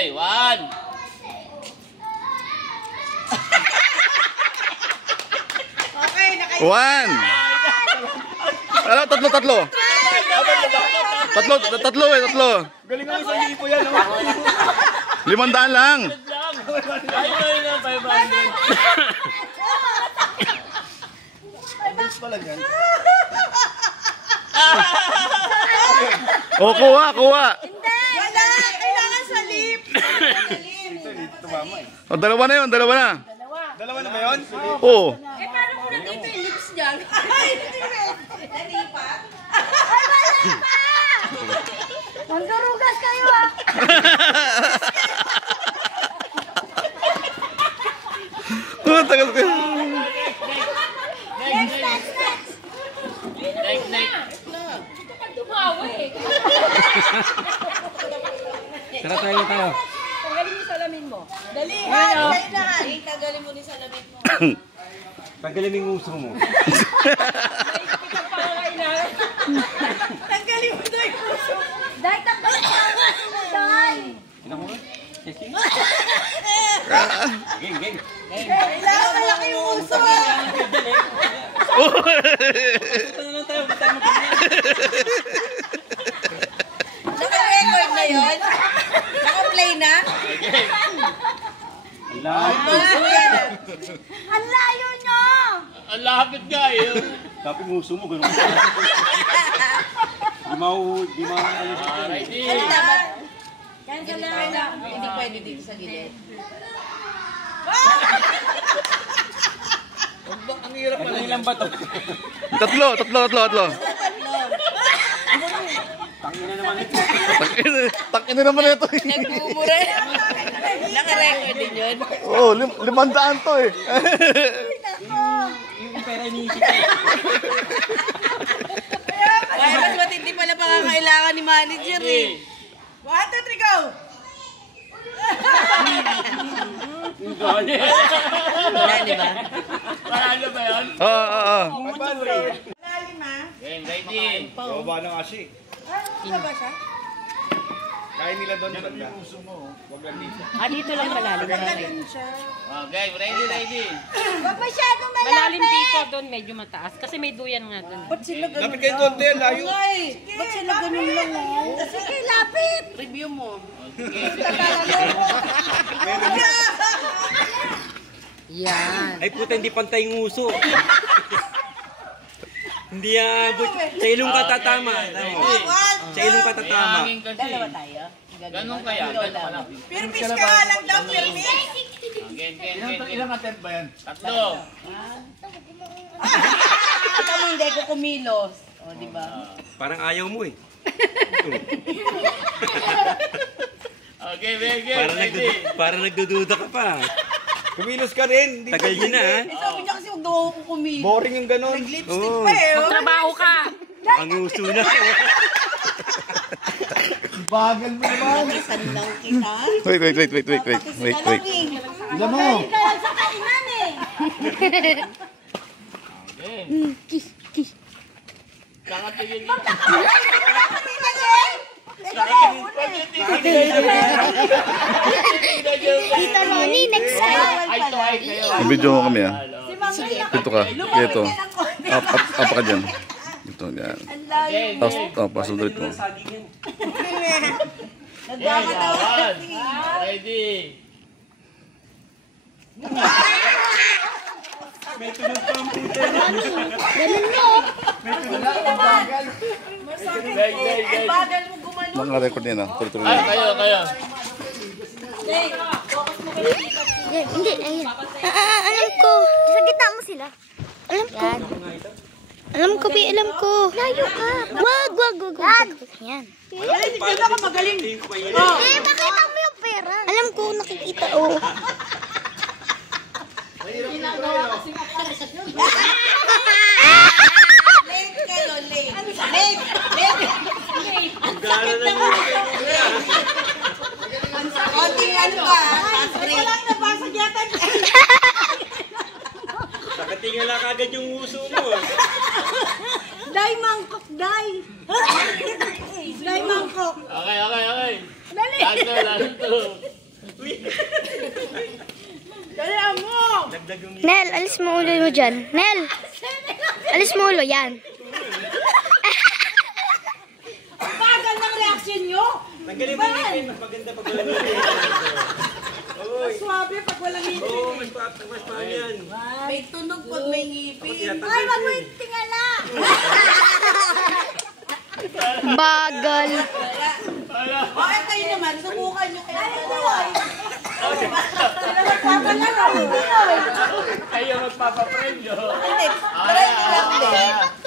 Okay, 1. Okay, 1. Ano, tatlo. Tatlo. Galing ang isang lipo yan, no? 500 lang. Ay, na 500. Bilis pala yan. O, kuha. Hindi! Wala! Kailangan sa lip! Tumama eh. O, dalawa na. Dalawa na ba yun? Oo. Eh, paano mo nakita yung lips niya? Ay, hindi rin! Nalipat? Ay, wala pa! Mandurugas kayo, ah! Tagal ko. Next. Tara tayo. Tanggalin mo salamin mo. Dali, ha? Dali na. Tanggalin mo ni salamin mo. Tanggalin yung uso mo. Tanggalin mo daw yung puso. Dahil tanggalin mo ang puso mo, Dahil. Ina mo ba? Geng. Kailangan malaki yung puso. Naka-record na yun? Naka-play na? Puso yan, ah. Ang layo nyo! Ang lapit nga eh. Tapos yung uso mo, gano'n. Di ma-alis ito. Ready? Ano dapat? Cancel na. Hindi pwede dito sa gilid. Ang hirap pala. Ilan ba ito? Tatlo. Tangina naman ito. Takina naman ito. Nagmumura. Naka-record din yun. Oo, 500 to eh. Yung pera iniisip ko. Kaya mas matindi pala pangangailangan ni manager eh. 1, 2, 3, go! Wala, di ba? Paralo ba yun? Oo. Malalim, ha? Game, ready? Baba ng asi. Ano ba siya? Kaya nila doon banda. Yung uso mo, wag lang dito. Dito lang malalim. Okay, ready? Huwag masyadong malalim. Malalim dito, doon medyo mataas. Kasi may duyan nga doon. Ba't sila ganun Lapit kayo doon, Del, layo. Ba't sila ganun lang, oh? Sige, lapit! Review mo. Yan. Ay puta, hindi pantay yung uso. Hindi abot. Sa ilong ka tatama. Sa ilong ka tatama. Hangin kasi. Dalawa tayo. Ganun kaya. Pirmis ka nga lang daw, pirmis. Game. Ilang attempt ba yan? 3. Ito mo hindi ko kumilos. O, di ba? Parang ayaw mo eh. Okay, ready? Parang nagdududa ka pa. Kumilos ka rin. Hindi Tagal yun na ha. Eh, sabi niya kasi huwag daw ako kumilos. Boring yung ganun. Nag-lipstick pa eh, oh. Trabaho ka. Ang uso na. Bagal mo naman. Isan lang kita. Wait. Ilan mo? Sa kainan eh. Kakatingin. Tita Ronnie, next time. Ay kayo. Video mo kami ah. Sige. Dito ka. Dito. Up ka dyan. Dito, yan. Tapos, pasunod mo. Nagkakatawa. Ready? May tunog pa ang puta. Ganun mo. Ay, bagal mo gumano. Mga record yan ah. Tuloy-tuloy Ay, yan. kayo. Yan, hindi, ayun. Alam ko. Sa gitna mo sila. Alam ko. Alam ko, Bi, alam ko. Layo ka. Wag. Yan. Galing, tignan ako magaling. Eh, makita mo yung pera. Alam ko, nakikita, oh. Late kayo, late. Late. Ang sakit naman. Konting ano ba? Wala na basag yata. Nakatingala lang agad yung uso mo. Day mangkok, day. Day mangkok. Okay. Dali. Lalo. Dalihan mo! Nel, alis mo ulo mo dyan. Nel! Alis mo ulo, yan. Ang bagal ng reaction nyo! Tanggalin mo yung ngipin, mas maganda pag walang ngipin. Mas swabe pag walang ngipin. Oo, mas paan yan. May tunog pag may ngipin. Ay, wag mo tingala! Bagal. Bakit kayo naman? Subukan nyo kayo. Sila magpapalaro. Kayo magpapapremyo. Hindi. Try nyo lang din.